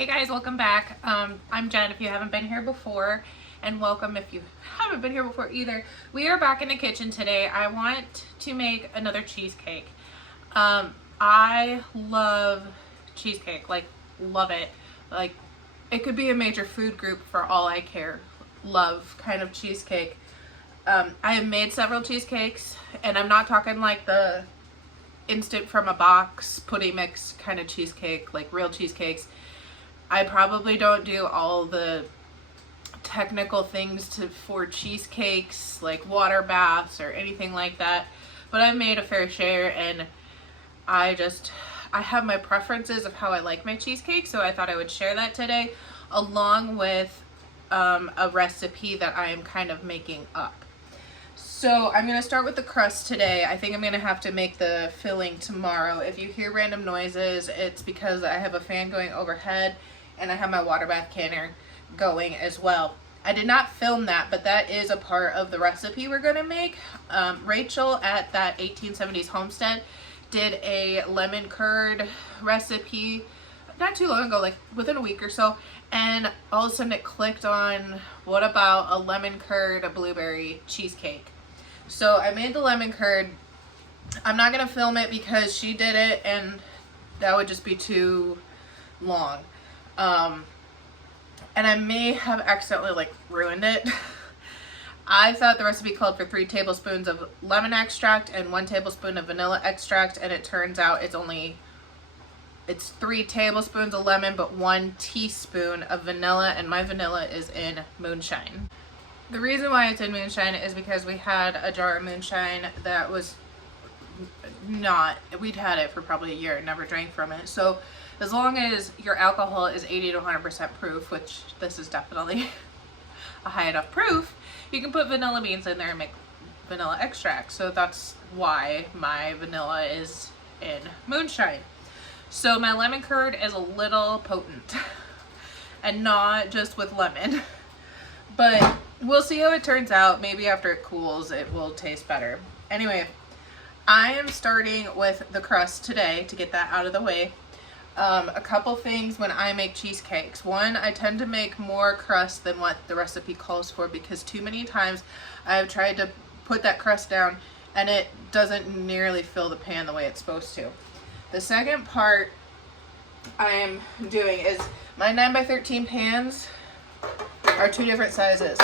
Hey guys, welcome back. I'm Jen if you haven't been here before, and welcome if you haven't been here before either. We are back in the kitchen today. I want to make another cheesecake. I love cheesecake, like love it. Like it could be a major food group for all I care. Love kind of cheesecake. I have made several cheesecakes, and I'm not talking like the instant from a box pudding mix kind of cheesecake, like real cheesecakes. I probably don't do all the technical things for cheesecakes, like water baths or anything like that, but I've made a fair share, and I have my preferences of how I like my cheesecake, so I thought I would share that today, along with a recipe that I am kind of making up. So I'm going to start with the crust today. I think I'm going to have to make the filling tomorrow. If you hear random noises, it's because I have a fan going overhead and I have my water bath canner going as well. I did not film that, but that is a part of the recipe we're going to make. Rachel at that 1870s Homestead did a lemon curd recipe not too long ago, like within a week or so, and all of a sudden it clicked on, what about a lemon curd, a blueberry cheesecake? So I made the lemon curd. I'm not going to film it because she did it and that would just be too long. And I may have accidentally like ruined it. I thought the recipe called for 3 tablespoons of lemon extract and 1 tablespoon of vanilla extract, and it turns out it's 3 tablespoons of lemon but 1 teaspoon of vanilla, and my vanilla is in moonshine. The reason why it's in moonshine is because we had a jar of moonshine that was we'd had it for probably a year and never drank from it. So as long as your alcohol is 80 to 100% proof, which this is definitely a high enough proof, you can put vanilla beans in there and make vanilla extract. So that's why my vanilla is in moonshine. So my lemon curd is a little potent and not just with lemon, but we'll see how it turns out. Maybe after it cools, it will taste better. Anyway, I am starting with the crust today to get that out of the way. A couple things when I make cheesecakes. One, I tend to make more crust than what the recipe calls for because too many times I've tried to put that crust down and it doesn't nearly fill the pan the way it's supposed to. The second part I'm doing is my 9x13 pans are 2 different sizes.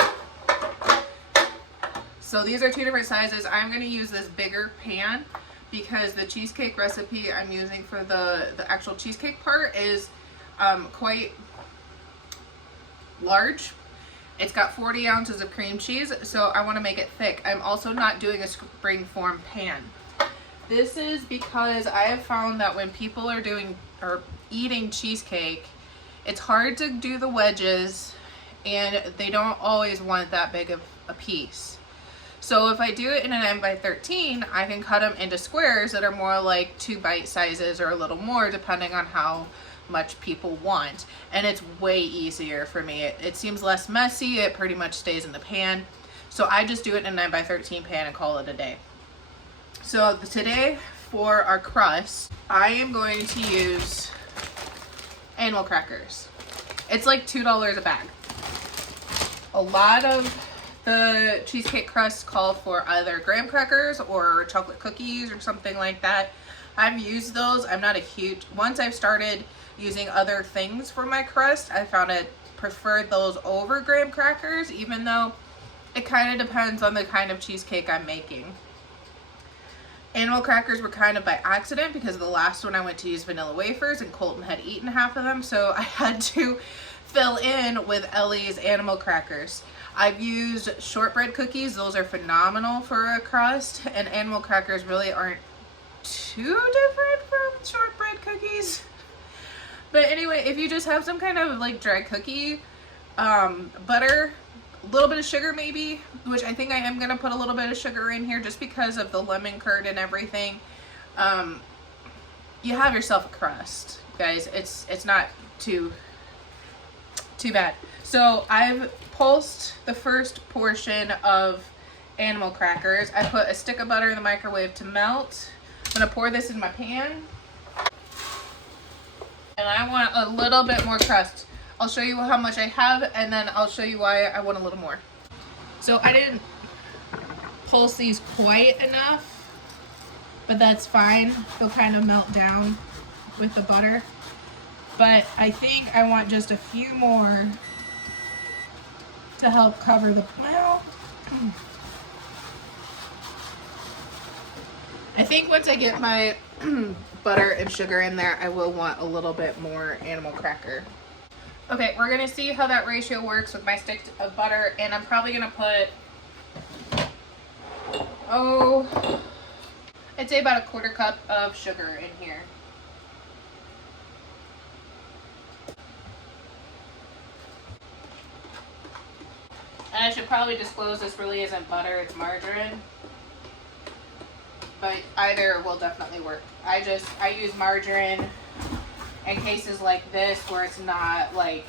So these are 2 different sizes. I'm going to use this bigger pan because the cheesecake recipe I'm using for the actual cheesecake part is quite large. It's got 40 ounces of cream cheese, so I want to make it thick. I'm also not doing a spring form pan. This is because I have found that when people are eating cheesecake, it's hard to do the wedges and they don't always want that big of a piece. So if I do it in a 9x13, I can cut them into squares that are more like 2 bite sizes or a little more depending on how much people want. And it's way easier for me. It seems less messy. It pretty much stays in the pan. So I just do it in a 9x13 pan and call it a day. So today for our crust, I am going to use animal crackers. It's like $2 a bag. A lot of the cheesecake crusts call for either graham crackers or chocolate cookies or something like that. I've used those. I'm not a huge, once I've started using other things for my crust, I found I preferred those over graham crackers, even though it kind of depends on the kind of cheesecake I'm making. Animal crackers were kind of by accident because the last one I went to use vanilla wafers and Colton had eaten half of them, so I had to fill in with Ellie's animal crackers. I've used shortbread cookies. Those are phenomenal for a crust, and animal crackers really aren't too different from shortbread cookies. But anyway, if you just have some kind of like dry cookie, butter, a little bit of sugar maybe, which I think I am going to put a little bit of sugar in here just because of the lemon curd and everything, you have yourself a crust, guys. It's not too bad. So I've pulsed the first portion of animal crackers. I put a stick of butter in the microwave to melt. I'm going to pour this in my pan. And I want a little bit more crust. I'll show you how much I have, and then I'll show you why I want a little more. So I didn't pulse these quite enough, but that's fine. They'll kind of melt down with the butter. But I think I want just a few more to help cover the, well, I think once I get my butter and sugar in there, I will want a little bit more animal cracker. Okay, we're gonna see how that ratio works with my stick of butter, and I'm probably gonna put, I'd say about a 1/4 cup of sugar in here. And I should probably disclose this really isn't butter, it's margarine. But either will definitely work. I use margarine in cases like this where it's not like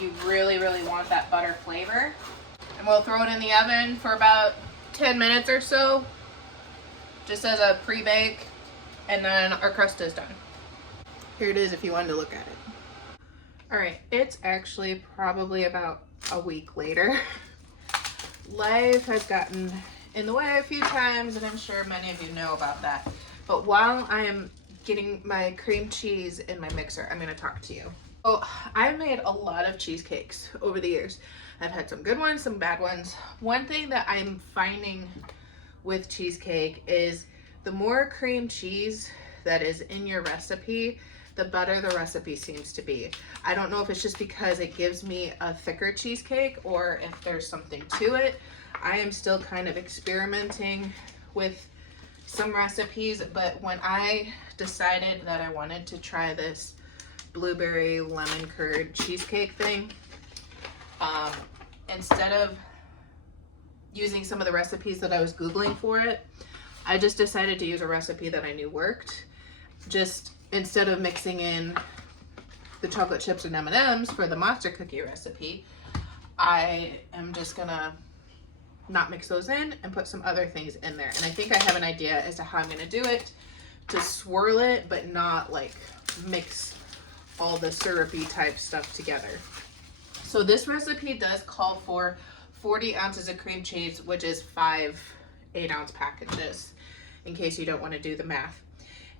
you really want that butter flavor. And we'll throw it in the oven for about 10 minutes or so, just as a pre-bake, and then our crust is done. Here it is if you wanted to look at it. All right, it's actually probably about a week later. Life has gotten in the way a few times, and I'm sure many of you know about that. But while I am getting my cream cheese in my mixer, I'm gonna talk to you. So I've made a lot of cheesecakes over the years. I've had some good ones, some bad ones. One thing that I'm finding with cheesecake is the more cream cheese that is in your recipe, the better the recipe seems to be. I don't know if it's just because it gives me a thicker cheesecake or if there's something to it. I am still kind of experimenting with some recipes, but when I decided that I wanted to try this blueberry lemon curd cheesecake thing, instead of using some of the recipes that I was Googling for it, I just decided to use a recipe that I knew worked. Just instead of mixing in the chocolate chips and M&Ms for the monster cookie recipe, I am just gonna not mix those in and put some other things in there. And I think I have an idea as to how I'm gonna do it to swirl it, but not like mix all the syrupy type stuff together. So this recipe does call for 40 ounces of cream cheese, which is 5 8-ounce packages, in case you don't want to do the math.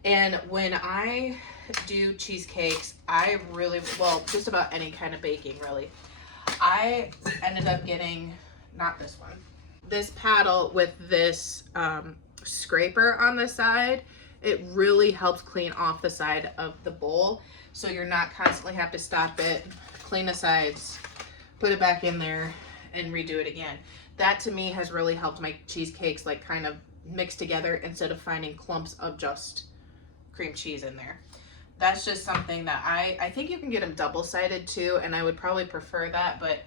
And when I do cheesecakes, I really, well, just about any kind of baking really, I ended up getting, not this one, this paddle with this scraper on the side. It really helps clean off the side of the bowl, so you're not constantly have to stop it, clean the sides, put it back in there, and redo it again. That to me has really helped my cheesecakes like kind of mix together instead of finding clumps of just cream cheese in there. That's just something that I think you can get them double-sided too, and I would probably prefer that, but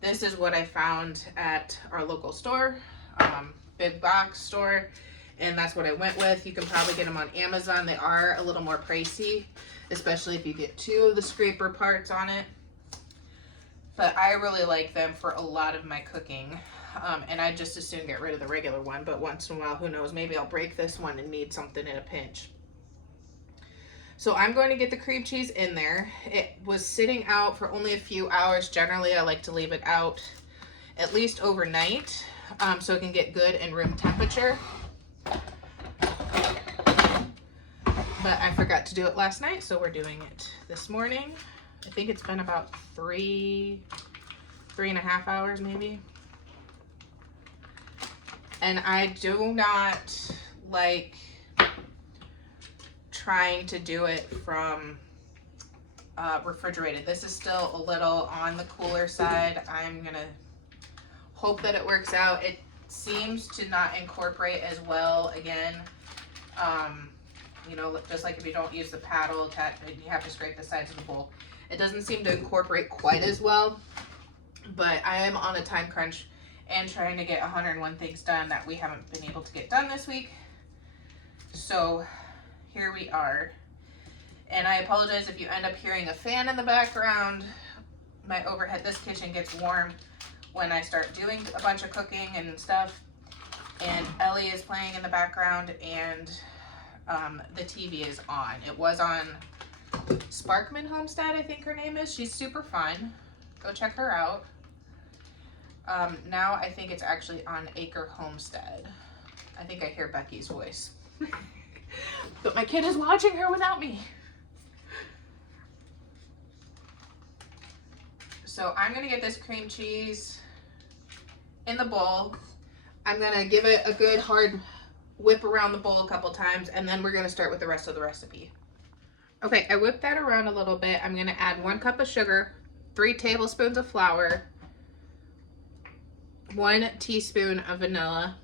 this is what I found at our local store, big box store, and that's what I went with. You can probably get them on Amazon. They are a little more pricey, especially if you get 2 of the scraper parts on it. But I really like them for a lot of my cooking. And I just as soon get rid of the regular one, but once in a while, who knows, maybe I'll break this one and need something in a pinch. So I'm going to get the cream cheese in there. It was sitting out for only a few hours. Generally, I like to leave it out at least overnight, so it can get good and room temperature. But I forgot to do it last night, so we're doing it this morning. I think it's been about 3.5 hours maybe. And I do not like trying to do it from refrigerated. This is still a little on the cooler side. I'm gonna hope that it works out. It seems to not incorporate as well again. You know, just like if you don't use the paddle, you have to scrape the sides of the bowl. It doesn't seem to incorporate quite as well, but I am on a time crunch and trying to get 101 things done that we haven't been able to get done this week. So here we are. And I apologize if you end up hearing a fan in the background. My overhead, this kitchen gets warm when I start doing a bunch of cooking and stuff. And Ellie is playing in the background, and the TV is on. It was on Sparkman Homestead, I think her name is. She's super fun. Go check her out. Now I think it's actually on Acre Homestead. I think I hear Becky's voice. But my kid is watching her without me. So I'm gonna get this cream cheese in the bowl. I'm gonna give it a good hard whip around the bowl a couple times, and then we're gonna start with the rest of the recipe. Okay, I whipped that around a little bit. I'm gonna add 1 cup of sugar, 3 tablespoons of flour, 1 teaspoon of vanilla.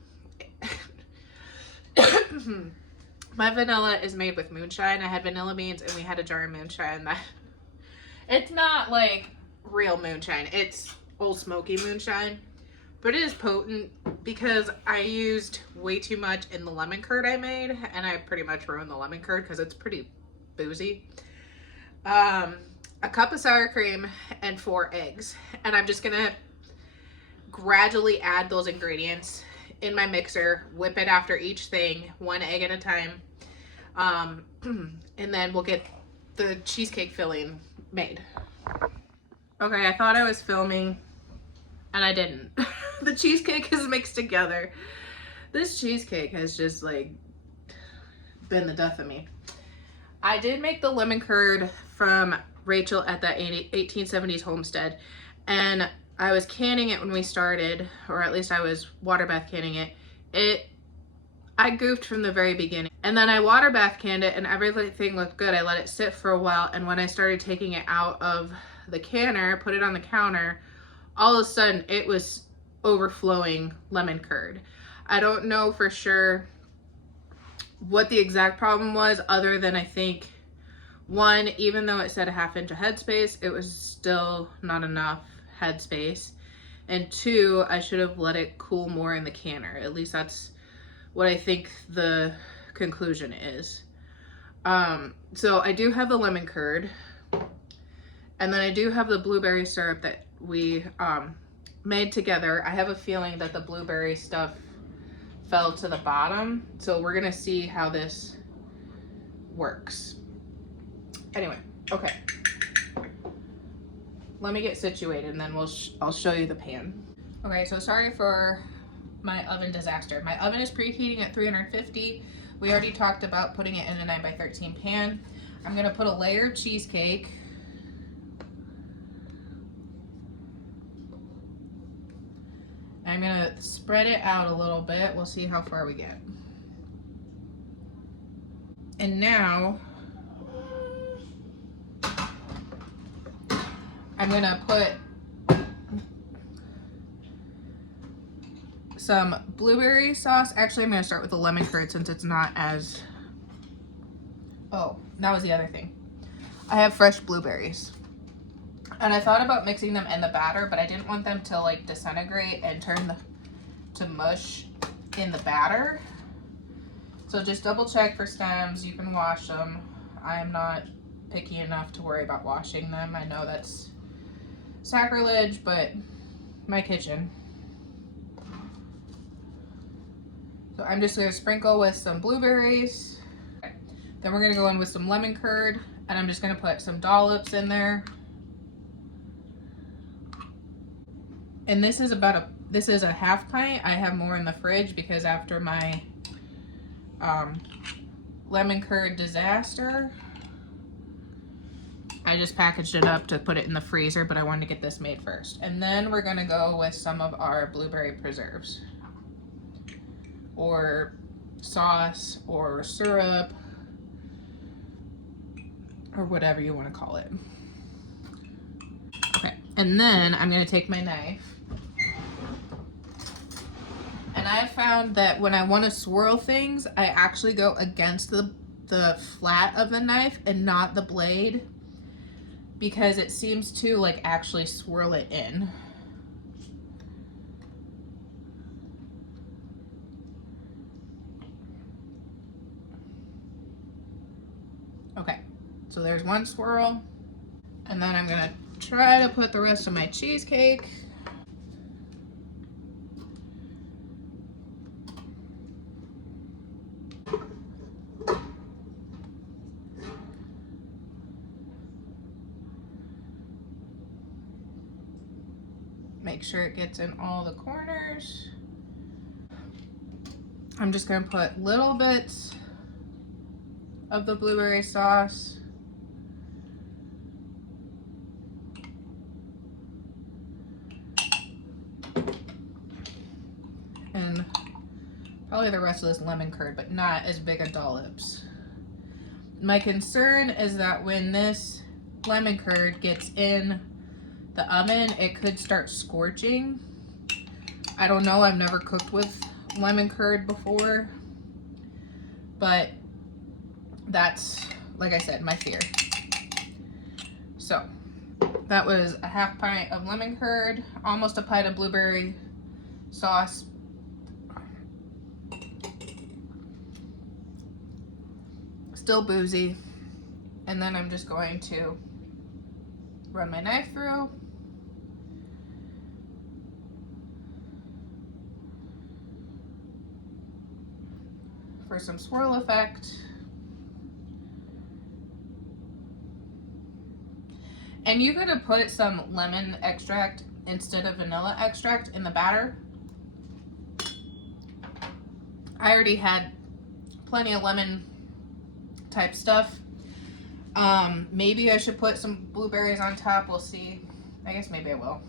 My vanilla is made with moonshine. I had vanilla beans and we had a jar of moonshine. It's not like real moonshine. It's Old Smoky moonshine, but it is potent because I used way too much in the lemon curd I made, and I pretty much ruined the lemon curd because it's pretty boozy. A cup of sour cream and 4 eggs, and I'm just gonna gradually add those ingredients in my mixer, whip it after each thing, 1 egg at a time, and then we'll get the cheesecake filling made. Okay, I thought I was filming and I didn't. The cheesecake is mixed together. This cheesecake has just like been the death of me. I did make the lemon curd from Rachel at that 1870s Homestead, and I was canning it when we started, or at least I was water bath canning it. I goofed from the very beginning, and then I water bath canned it and everything looked good. I let it sit for a while, and when I started taking it out of the canner, put it on the counter, all of a sudden it was overflowing lemon curd. I don't know for sure what the exact problem was, other than I think, 1, even though it said a 1/2 inch of headspace, it was still not enough headspace, and 2, I should have let it cool more in the canner. At least that's what I think the conclusion is. So I do have the lemon curd, and then I do have the blueberry syrup that we made together. I have a feeling that the blueberry stuff fell to the bottom, so we're gonna see how this works. Anyway, okay. Let me get situated, and then I'll show you the pan. Okay, so sorry for my oven disaster. My oven is preheating at 350. We already talked about putting it in a 9x13 pan. I'm gonna put a layered cheesecake. I'm gonna spread it out a little bit. We'll see how far we get. And now I'm gonna put some blueberry sauce. Actually, I'm gonna start with the lemon curd since it's not as... Oh, that was the other thing. I have fresh blueberries. And I thought about mixing them in the batter, but I didn't want them to like disintegrate and turn to mush in the batter. So just double check for stems. You can wash them. I am not picky enough to worry about washing them. I know that's sacrilege, but my kitchen. So I'm just gonna sprinkle with some blueberries. Okay. Then we're gonna go in with some lemon curd, and I'm just gonna put some dollops in there. And this is about this is a 1/2 pint. I have more in the fridge because after my lemon curd disaster, I just packaged it up to put it in the freezer, but I wanted to get this made first. And then we're gonna go with some of our blueberry preserves, or sauce, or syrup, or whatever you want to call it. Okay, and then I'm gonna take my knife. And I found that when I want to swirl things, I actually go against the flat of the knife and not the blade, because it seems to like actually swirl it in. Okay, so there's one swirl, and then I'm gonna try to put the rest of my cheesecake. Make sure it gets in all the corners. I'm just gonna put little bits of the blueberry sauce. And probably the rest of this lemon curd, but not as big a dollops. My concern is that when this lemon curd gets in the oven, it could start scorching. I don't know, I've never cooked with lemon curd before, but that's, like I said, my fear. So that was a half pint of lemon curd, almost a pint of blueberry sauce. Still boozy. And then I'm just going to run my knife through. For some swirl effect. And you could have put some lemon extract instead of vanilla extract in the batter. I already had plenty of lemon type stuff. Maybe I should put some blueberries on top. We'll see. I guess maybe I will.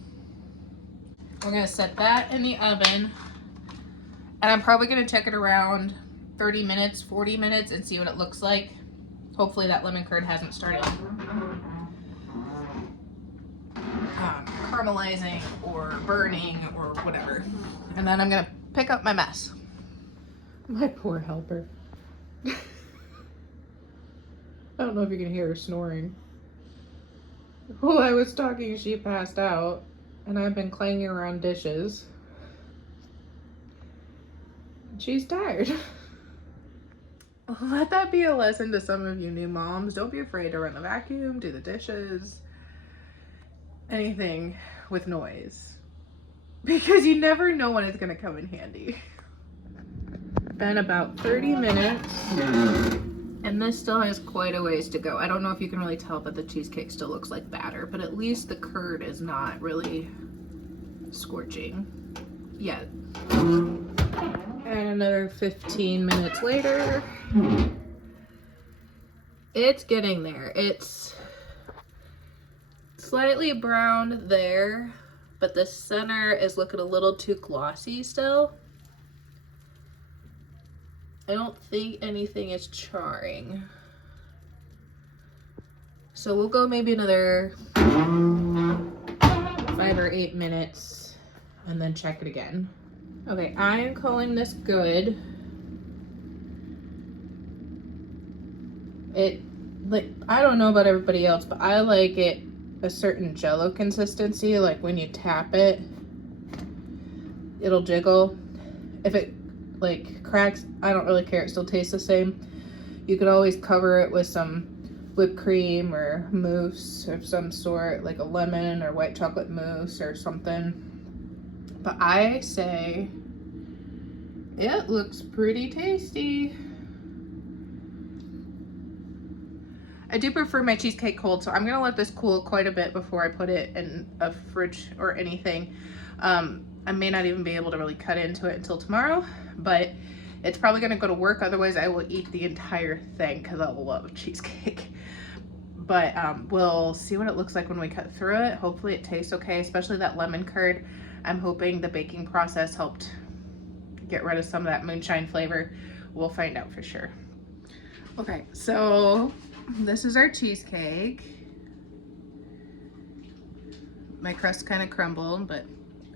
We're gonna set that in the oven, and I'm probably gonna check it around 30 minutes, 40 minutes and see what it looks like. Hopefully that lemon curd hasn't started caramelizing or burning or whatever. And then I'm gonna pick up my mess. My poor helper. I don't know if you can hear her snoring. While I was talking, she passed out, and I've been clanging around dishes. She's tired. Let that be a lesson to some of you new moms. Don't be afraid to run the vacuum, do the dishes, anything with noise, because you never know when it's gonna come in handy. Been about 30 minutes, and this still has quite a ways to go. I don't know if you can really tell, but the cheesecake still looks like batter, but at least the curd is not really scorching yet. And another 15 minutes later, it's getting there. It's slightly browned there, but the center is looking a little too glossy still. I don't think anything is charring. So we'll go maybe another 5 or 8 minutes and then check it again. Okay, I am calling this good. I don't know about everybody else, but I like it a certain jello consistency. Like when you tap it, it'll jiggle. If it like cracks, I don't really care. It still tastes the same. You could always cover it with some whipped cream or mousse of some sort, like a lemon or white chocolate mousse or something. But I say it looks pretty tasty. I do prefer my cheesecake cold, so I'm gonna let this cool quite a bit before I put it in a fridge or anything. I may not even be able to really cut into it until tomorrow, but it's probably gonna go to work. Otherwise I will eat the entire thing because I love cheesecake. But we'll see what it looks like when we cut through it. Hopefully it tastes okay, especially that lemon curd. I'm hoping the baking process helped get rid of some of that moonshine flavor. We'll find out for sure. Okay, so this is our cheesecake. My crust kind of crumbled, but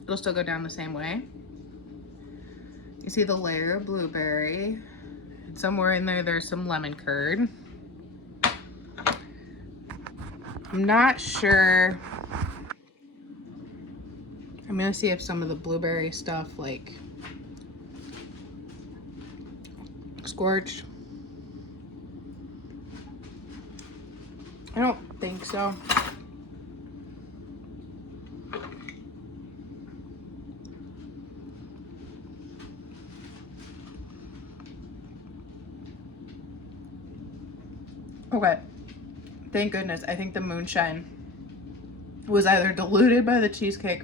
it'll still go down the same way. You see the layer of blueberry. Somewhere in there, there's some lemon curd. I'm not sure. I'm gonna see if some of the blueberry stuff like scorched. I don't think so. Okay, thank goodness. I think the moonshine was either diluted by the cheesecake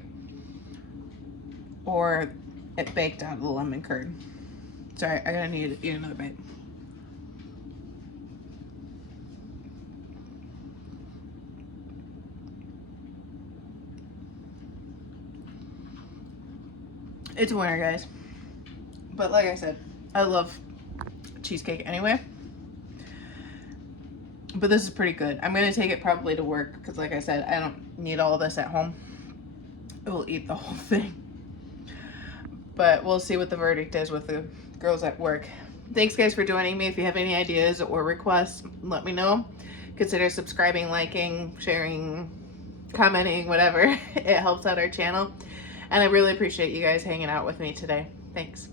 or it baked out of the lemon curd. Sorry, I gotta need to eat another bite. It's a winner, guys. But like I said, I love cheesecake anyway. But this is pretty good. I'm going to take it probably to work because like I said, I don't need all this at home. I will eat the whole thing. But we'll see what the verdict is with the girls at work. Thanks guys for joining me. If you have any ideas or requests, let me know. Consider subscribing, liking, sharing, commenting, whatever. It helps out our channel. And I really appreciate you guys hanging out with me today. Thanks.